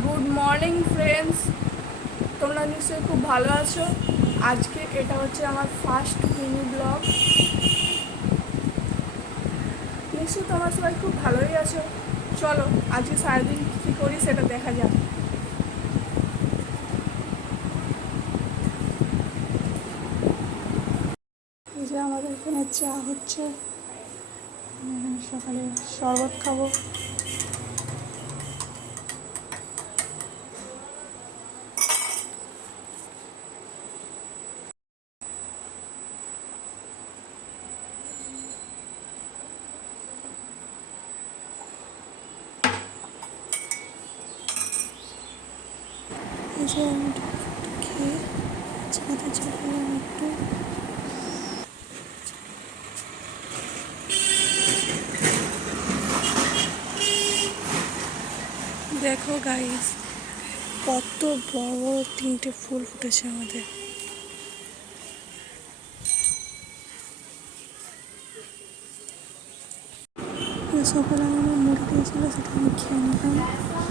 Good morning friends, তোমরা নিশ্চয়ই খুব ভালো আছো। আজকে এটা হচ্ছে আমার ফার্স্ট মিনি ব্লগ। নিশ্চয়ই তোমরা সবাই খুব ভালোই আছো। চলো আজকে সারাদিন কী করি সেটা দেখা যাক। এই যে আমাদের এখানে চা হচ্ছে, সকালে শরবত খাবো। এই যে আমি খেয়ে চাঁদা চাপালাম একটু। দেখো গাইস, কত বড় বড় তিনটে ফুল ফুটেছে আমাদের। সকালে আমার মুড়ি দিয়েছিল, সেটা আমি খেয়ে নিলাম।